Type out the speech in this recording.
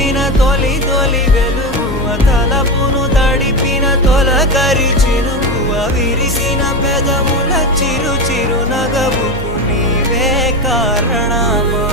నింపిన తొలి తొలి వెలుగువ తలపును తడిపిన తొలకరి చినుకువ విరిసిన పెదముల చిరు చిరు నగవుకు నీవే కారణమా